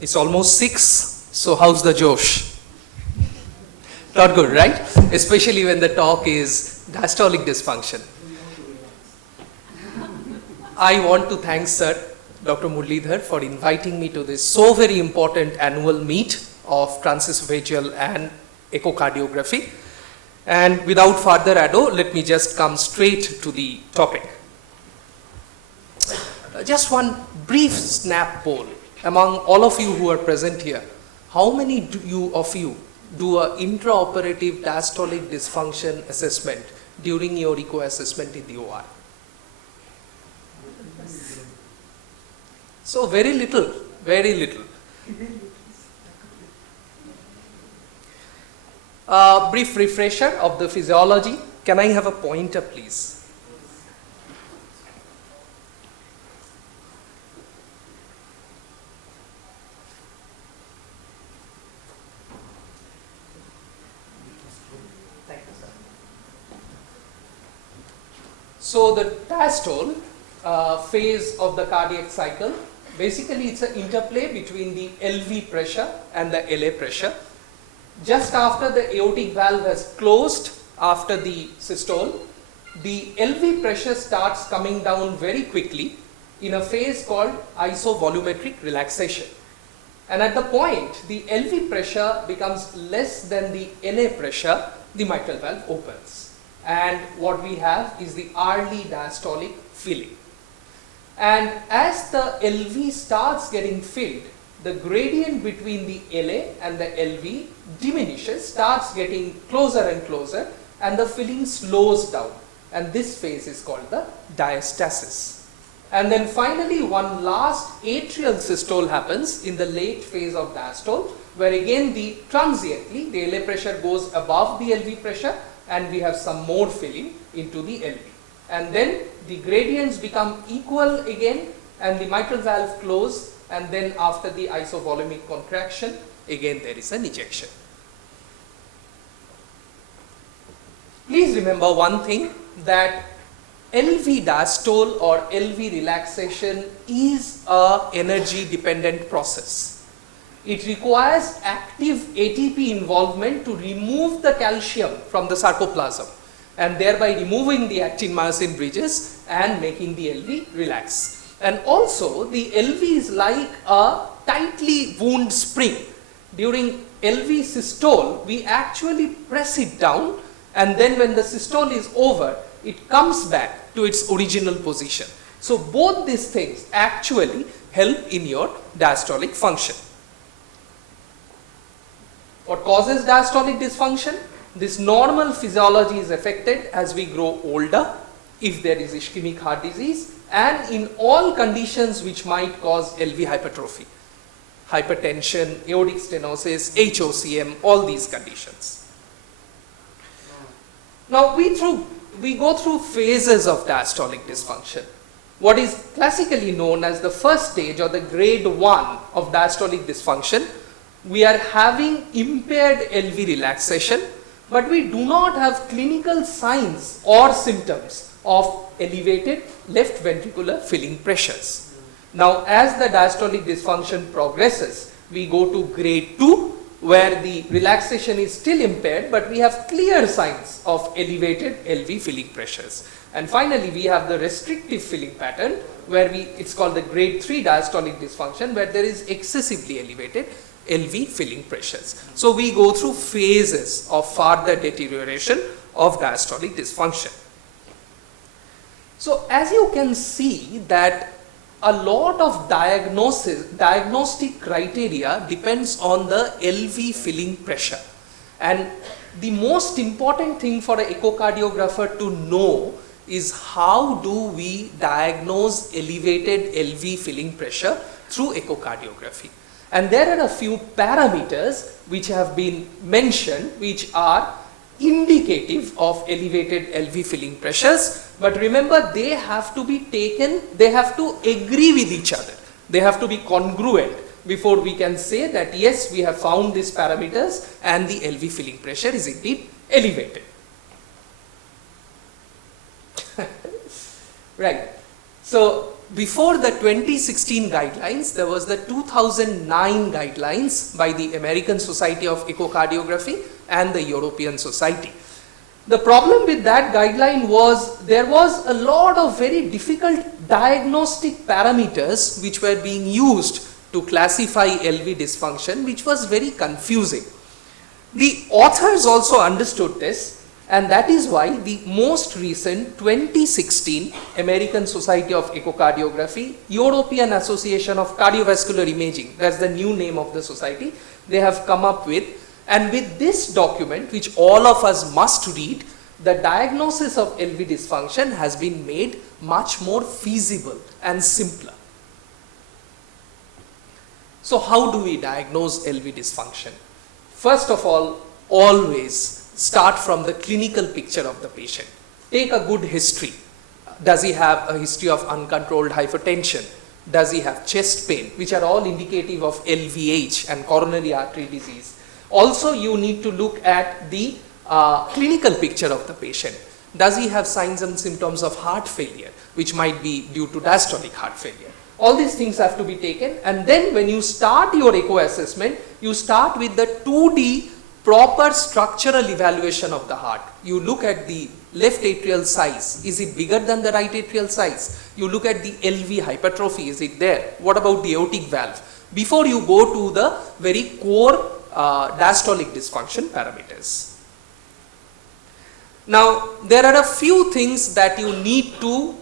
It's almost 6, so how's the Josh? Not good, right? Especially when the talk is diastolic dysfunction. I want to thank Sir Dr. Muralidhar for inviting me to this so very important annual meet of transesophageal and echocardiography. And without further ado, let me just come straight to the topic. Just one brief snap poll among all of you who are present here. How many of you do an intraoperative diastolic dysfunction assessment during your echo assessment in the OR? So very little, very little. Brief refresher of the physiology. Can I have a pointer, please? So the diastole phase of the cardiac cycle, basically it's an interplay between the LV pressure and the LA pressure. Just after the aortic valve has closed after the systole, the LV pressure starts coming down very quickly in a phase called isovolumetric relaxation. And at the point the LV pressure becomes less than the LA pressure, the mitral valve opens. And what we have is the early diastolic filling. And as the LV starts getting filled, the gradient between the LA and the LV diminishes, starts getting closer and closer, and the filling slows down. And this phase is called the diastasis. And then finally, one last atrial systole happens in the late phase of diastole, where again transiently the LA pressure goes above the LV pressure, and we have some more filling into the LV. And then the gradients become equal again, and the mitral valve close, and then after the isovolumic contraction, again there is an ejection. Please remember one thing, that LV diastole or LV relaxation is an energy dependent process. It requires active ATP involvement to remove the calcium from the sarcoplasm, and thereby removing the actin-myosin bridges and making the LV relax. And also the LV is like a tightly wound spring. During LV systole, we actually press it down, and then when the systole is over, it comes back to its original position. So both these things actually help in your diastolic function. What causes diastolic dysfunction? This normal physiology is affected as we grow older, if there is ischemic heart disease, and in all conditions which might cause LV hypertrophy, hypertension, aortic stenosis, HOCM, all these conditions. Now we go through phases of diastolic dysfunction. What is classically known as the first stage or the grade 1 of diastolic dysfunction, we are having impaired LV relaxation, but we do not have clinical signs or symptoms of elevated left ventricular filling pressures. Now, as the diastolic dysfunction progresses, we go to grade 2, where the relaxation is still impaired, but we have clear signs of elevated LV filling pressures. And finally, we have the restrictive filling pattern, where it's called the grade 3 diastolic dysfunction, where there is excessively elevated LV filling pressures. So we go through phases of further deterioration of diastolic dysfunction. So as you can see that a lot of diagnostic criteria depends on the LV filling pressure. And the most important thing for an echocardiographer to know is how do we diagnose elevated LV filling pressure through echocardiography. And there are a few parameters which have been mentioned which are indicative of elevated LV filling pressures, but remember they have to be taken, they have to agree with each other, they have to be congruent before we can say that yes, we have found these parameters and the LV filling pressure is indeed elevated. Right. So before the 2016 guidelines, there was the 2009 guidelines by the American Society of Echocardiography and the European Society. The problem with that guideline was there was a lot of very difficult diagnostic parameters which were being used to classify LV dysfunction, which was very confusing. The authors also understood this, and that is why the most recent 2016 American Society of Echocardiography, European Association of Cardiovascular Imaging, that's the new name of the society, they have come up with, and with this document, which all of us must read, the diagnosis of LV dysfunction has been made much more feasible and simpler. So how do we diagnose LV dysfunction? First of all, always start from the clinical picture of the patient. Take a good history. Does he have a history of uncontrolled hypertension? Does he have chest pain? Which are all indicative of LVH and coronary artery disease. Also, you need to look at the clinical picture of the patient. Does he have signs and symptoms of heart failure, which might be due to diastolic heart failure? All these things have to be taken, and then when you start your echo assessment, you start with the 2D proper structural evaluation of the heart. You look at the left atrial size. Is it bigger than the right atrial size? You look at the LV hypertrophy. Is it there? What about the aortic valve? Before you go to the very core diastolic dysfunction parameters. Now, there are a few things that you need to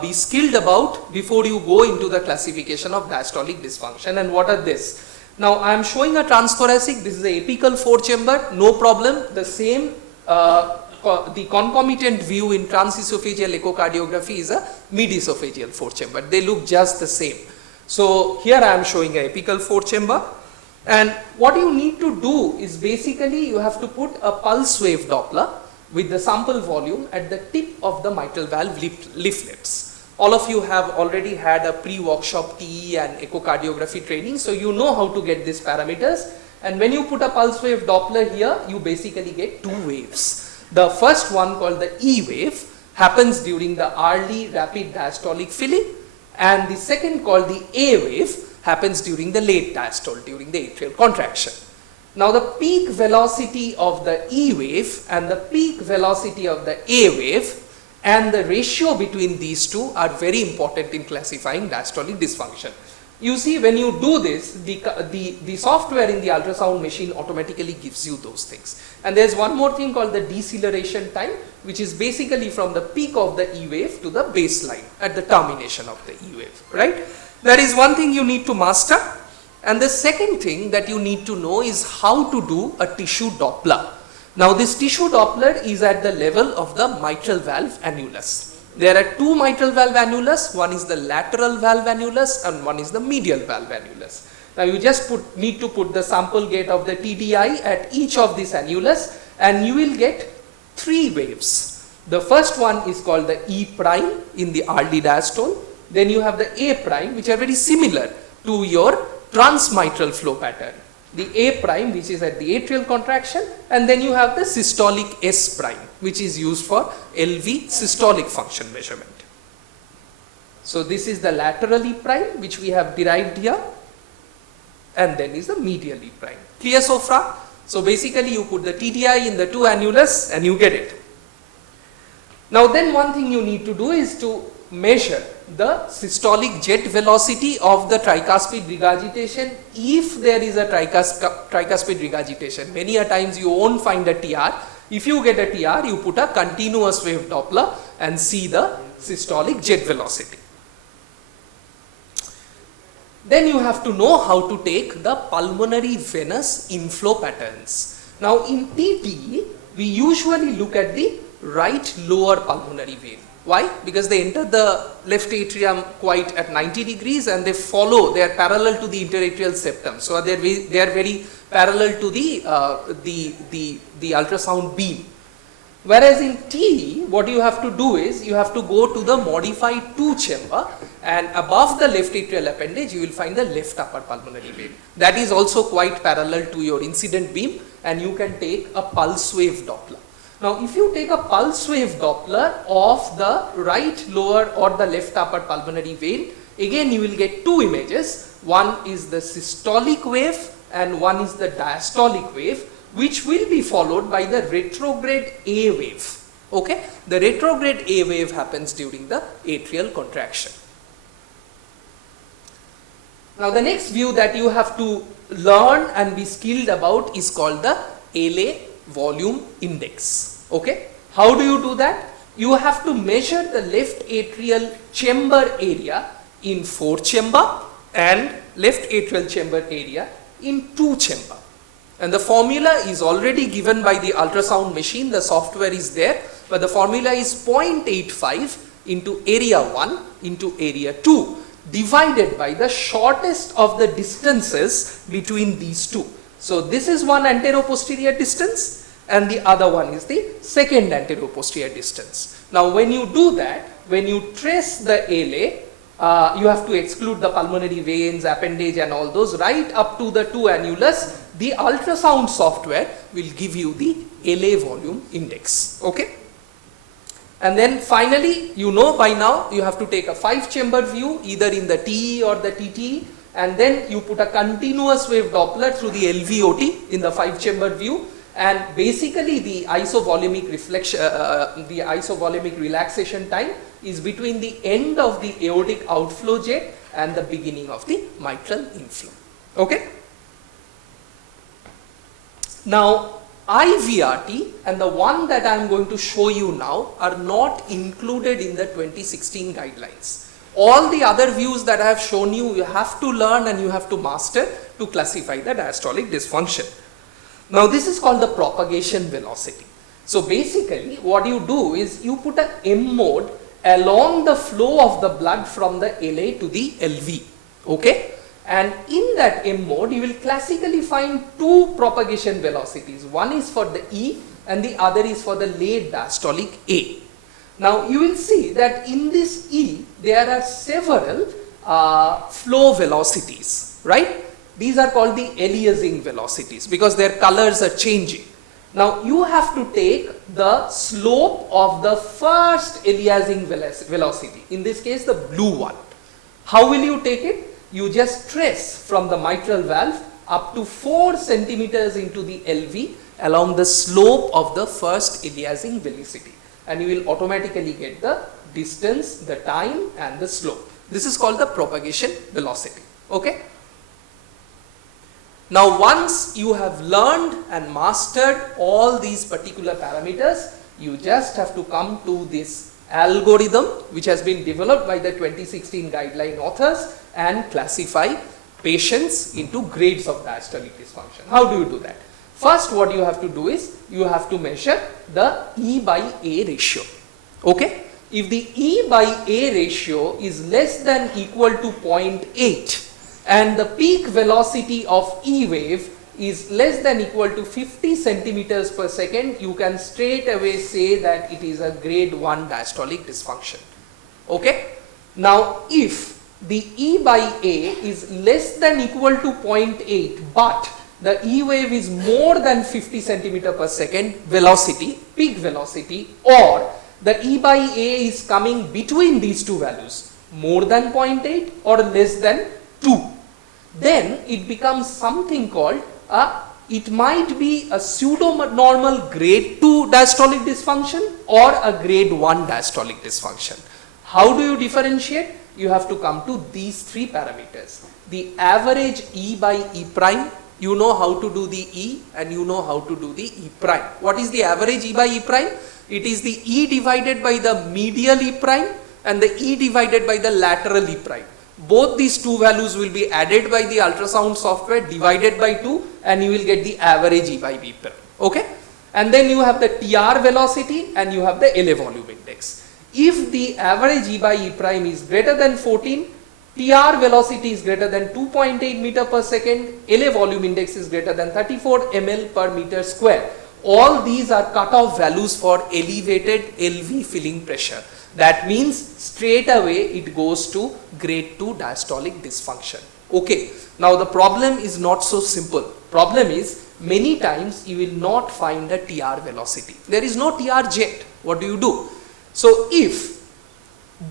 be skilled about before you go into the classification of diastolic dysfunction. And what are this? Now, I am showing a transthoracic. This is a apical 4-chamber, no problem. The same, the concomitant view in transesophageal echocardiography is a mid-esophageal 4-chamber. They look just the same. So, here I am showing a apical 4-chamber. And what you need to do is basically you have to put a pulse wave Doppler with the sample volume at the tip of the mitral valve leaflets. All of you have already had a pre-workshop TE and echocardiography training, so you know how to get these parameters. And when you put a pulse wave Doppler here, you basically get two waves. The first one, called the E wave, happens during the early rapid diastolic filling, and the second, called the A wave, happens during the late diastole, during the atrial contraction. Now, the peak velocity of the E wave and the peak velocity of the A wave and the ratio between these two are very important in classifying diastolic dysfunction. You see, when you do this, the software in the ultrasound machine automatically gives you those things. And there's one more thing called the deceleration time, which is basically from the peak of the E wave to the baseline at the termination of the E wave, right? That is one thing you need to master. And the second thing that you need to know is how to do a tissue Doppler. Now, this tissue Doppler is at the level of the mitral valve annulus. There are two mitral valve annulus. One is the lateral valve annulus and one is the medial valve annulus. Now, you just need to put the sample gate of the TDI at each of these annulus, and you will get three waves. The first one is called the E prime in the early diastole. Then you have the A prime, which are very similar to your transmitral flow pattern. The A prime, which is at the atrial contraction, and then you have the systolic S prime, which is used for LV systolic function measurement. So, this is the lateral E prime, which we have derived here, and then is the medial E prime. Clear so far? So, basically you put the TDI in the two annulus and you get it. Now, then one thing you need to do is to measure the systolic jet velocity of the tricuspid regurgitation if there is a tricuspid regurgitation. Many a times you won't find a TR. If you get a TR, you put a continuous wave Doppler and see the systolic jet velocity. Then you have to know how to take the pulmonary venous inflow patterns. Now, in TT, we usually look at the right lower pulmonary vein. Why? Because they enter the left atrium quite at 90 degrees and they follow, they are parallel to the interatrial septum. So, they are very parallel to the ultrasound beam. Whereas in TE, what you have to do is, you have to go to the modified 2-chamber, and above the left atrial appendage, you will find the left upper pulmonary vein. That is also quite parallel to your incident beam, and you can take a pulse wave Doppler. Now if you take a pulse wave Doppler of the right lower or the left upper pulmonary vein, again you will get two images. One is the systolic wave and one is the diastolic wave, which will be followed by the retrograde A wave. Okay, the retrograde A wave happens during the atrial contraction. Now the next view that you have to learn and be skilled about is called the LA volume index. Okay, how do you do that? You have to measure the left atrial chamber area in 4 chamber and left atrial chamber area in 2 chamber. And the formula is already given by the ultrasound machine, the software is there, but the formula is 0.85 into area 1 into area 2 divided by the shortest of the distances between these two. So this is one anteroposterior distance and the other one is the second anteroposterior distance. Now when you do that, when you trace the LA, you have to exclude the pulmonary veins, appendage and all those right up to the 2 annulus. The ultrasound software will give you the LA volume index. Okay. And then finally, you know by now you have to take a 5 chamber view either in the TE or the TTE, and then you put a continuous wave Doppler through the LVOT in the 5 chamber view, and basically the isovolumic reflection, the isovolumic relaxation time is between the end of the aortic outflow jet and the beginning of the mitral inflow. Okay. Now IVRT and the one that I am going to show you now are not included in the 2016 guidelines. All the other views that I have shown you, you have to learn and you have to master to classify the diastolic dysfunction. Now this is called the propagation velocity. So basically what you do is you put a M mode along the flow of the blood from the LA to the LV. Okay. And in that M mode, you will classically find two propagation velocities. One is for the E and the other is for the late diastolic A. Now you will see that in this E, there are several flow velocities, right? These are called the aliasing velocities because their colors are changing. Now you have to take the slope of the first aliasing velocity, in this case the blue one. How will you take it? You just trace from the mitral valve up to 4 centimeters into the LV along the slope of the first aliasing velocity, and you will automatically get the distance, the time and the slope. This is called the propagation velocity. Okay. Now once you have learned and mastered all these particular parameters, you just have to come to this algorithm which has been developed by the 2016 guideline authors and classify patients into grades of diastolic dysfunction. How do you do that? First, what you have to do is you have to measure the E by A ratio. Okay? If the E by A ratio is less than equal to 0.8 and the peak velocity of E wave is less than equal to 50 centimeters per second, you can straight away say that it is a grade 1 diastolic dysfunction. Okay? Now, if the E by A is less than equal to 0.8 but the E wave is more than 50 centimeter per second velocity, peak velocity, or the E by A is coming between these two values, more than 0.8 or less than 2, then it becomes something called it might be a pseudo-normal grade 2 diastolic dysfunction or a grade 1 diastolic dysfunction. How do you differentiate? You have to come to these 3 parameters. The average E by E prime, you know how to do the E and you know how to do the E prime. What is the average E by E prime? It is the E divided by the medial E prime and the E divided by the lateral E prime. Both these two values will be added by the ultrasound software, divided by 2, and you will get the average E by B prime. Okay? And then you have the TR velocity and you have the LA volume index. If the average E by E prime is greater than 14, TR velocity is greater than 2.8 meter per second, LA volume index is greater than 34 ml per meter square. All these are cutoff values for elevated LV filling pressure. That means straight away it goes to grade 2 diastolic dysfunction. Okay. Now the problem is not so simple. Problem is many times you will not find a TR velocity. There is no TR jet. What do you do? So if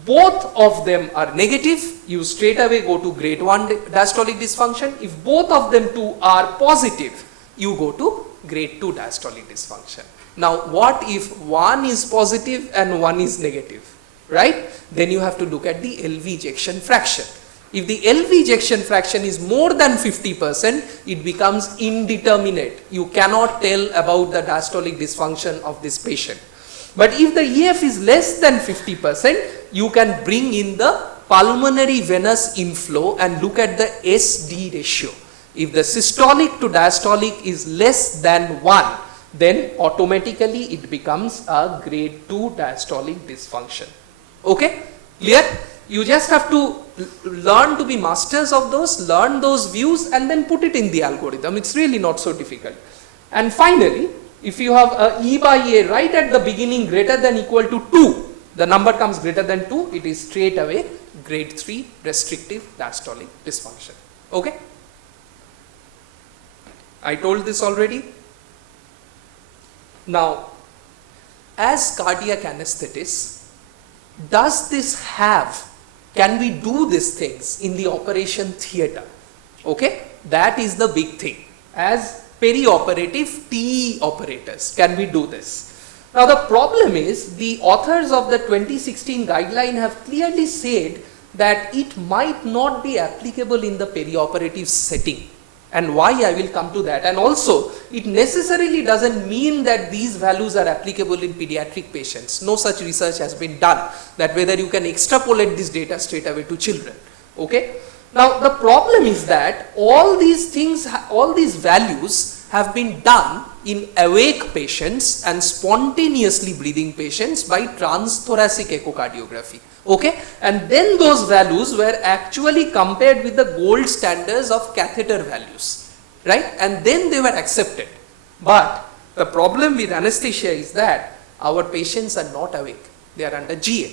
both of them are negative, you straight away go to grade 1 diastolic dysfunction. If both of them two are positive, you go to grade 2 diastolic dysfunction. Now what if one is positive and one is negative, right? Then you have to look at the LV ejection fraction. If the LV ejection fraction is more than 50%, it becomes indeterminate. You cannot tell about the diastolic dysfunction of this patient. But if the EF is less than 50%, you can bring in the pulmonary venous inflow and look at the SD ratio. If the systolic to diastolic is less than 1, then automatically it becomes a grade 2 diastolic dysfunction. Okay? Clear? You just have to learn to be masters of those, learn those views and then put it in the algorithm. It's really not so difficult. And finally, if you have a E by A right at the beginning greater than equal to 2, the number comes greater than 2, it is straight away grade 3 restrictive diastolic dysfunction. Okay? I told this already. Now, as cardiac anesthetists, does this have, can we do these things in the operation theatre? Okay? That is the big thing. As perioperative TE operators, can we do this? Now the problem is, the authors of the 2016 guideline have clearly said that it might not be applicable in the perioperative setting. And why, I will come to that. And also, it necessarily doesn't mean that these values are applicable in pediatric patients. No such research has been done that whether you can extrapolate this data straight away to children. Okay? Now the problem is that all these things, all these values have been done in awake patients and spontaneously breathing patients by transthoracic echocardiography. Okay? And then those values were actually compared with the gold standards of catheter values, right? And then they were accepted. But the problem with anesthesia is that our patients are not awake. They are under GA.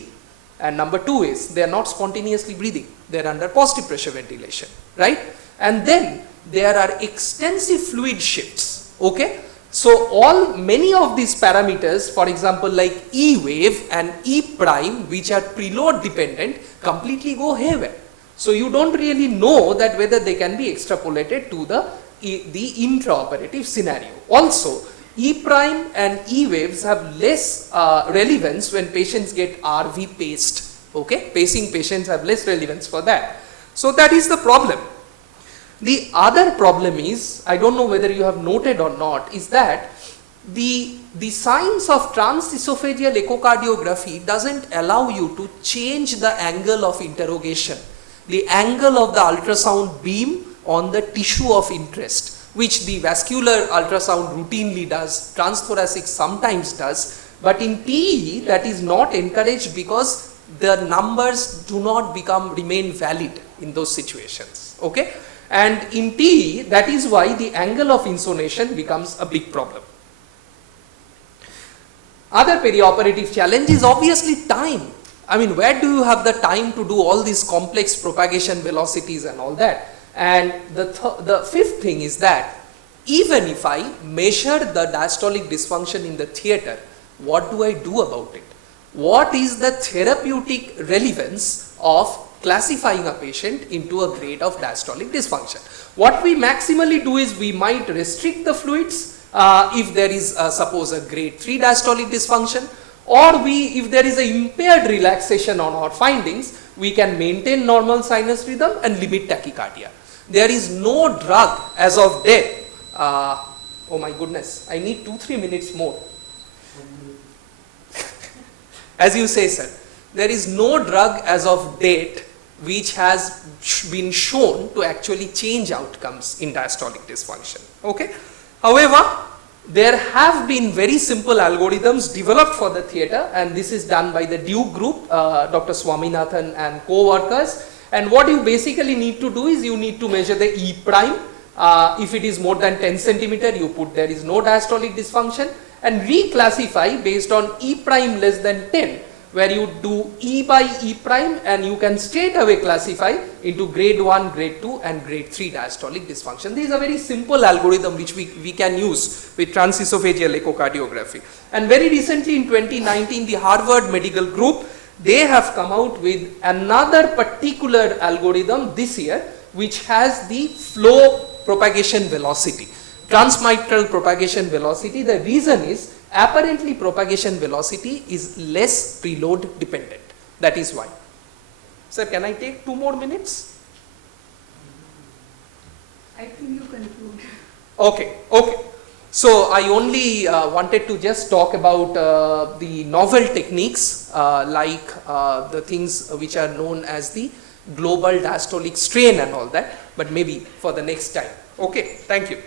And number 2 is they are not spontaneously breathing. They are under positive pressure ventilation, right? And then there are extensive fluid shifts. Okay? So many of these parameters, for example, like E wave and E prime, which are preload dependent, completely go haywire. So you don't really know that whether they can be extrapolated to the intraoperative scenario. Also, E prime and E waves have less relevance when patients get RV paced. Okay, pacing patients have less relevance for that. So that is the problem. The other problem is, I don't know whether you have noted or not, is that the science of transesophageal echocardiography doesn't allow you to change the angle of interrogation, the angle of the ultrasound beam on the tissue of interest, which the vascular ultrasound routinely does, transthoracic sometimes does, but in TE that is not encouraged because the numbers do not remain valid in those situations. Okay? And in TE, that is why the angle of insonation becomes a big problem. Other perioperative challenge is obviously time. I mean, where do you have the time to do all these complex propagation velocities and all that? And the fifth thing is that even if I measure the diastolic dysfunction in the theatre, what do I do about it? What is the therapeutic relevance of classifying a patient into a grade of diastolic dysfunction? What we maximally do is we might restrict the fluids if there is suppose a grade 3 diastolic dysfunction, or if there is a impaired relaxation on our findings, we can maintain normal sinus rhythm and limit tachycardia. There is no drug as of date. Oh my goodness, I need 2-3 minutes more. As you say, sir, there is no drug as of date which has been shown to actually change outcomes in diastolic dysfunction. Okay? However, there have been very simple algorithms developed for the theatre, and this is done by the Duke group, Dr. Swaminathan and co-workers. And what you basically need to do is you need to measure the E prime. If it is more than 10 centimeter, you put there is no diastolic dysfunction, and reclassify based on E prime less than 10, where you do E by E prime and you can straight away classify into grade 1, grade 2 and grade 3 diastolic dysfunction. This is a very simple algorithm which we can use with transesophageal echocardiography. And very recently in 2019, the Harvard Medical Group, they have come out with another particular algorithm this year which has the flow propagation velocity, transmitral propagation velocity. The reason is apparently propagation velocity is less preload dependent. That is why. Sir, can I take 2 more minutes? I think you conclude. Okay, okay. So I only wanted to just talk about the novel techniques like the things which are known as the global diastolic strain and all that, but maybe for the next time. Okay, thank you.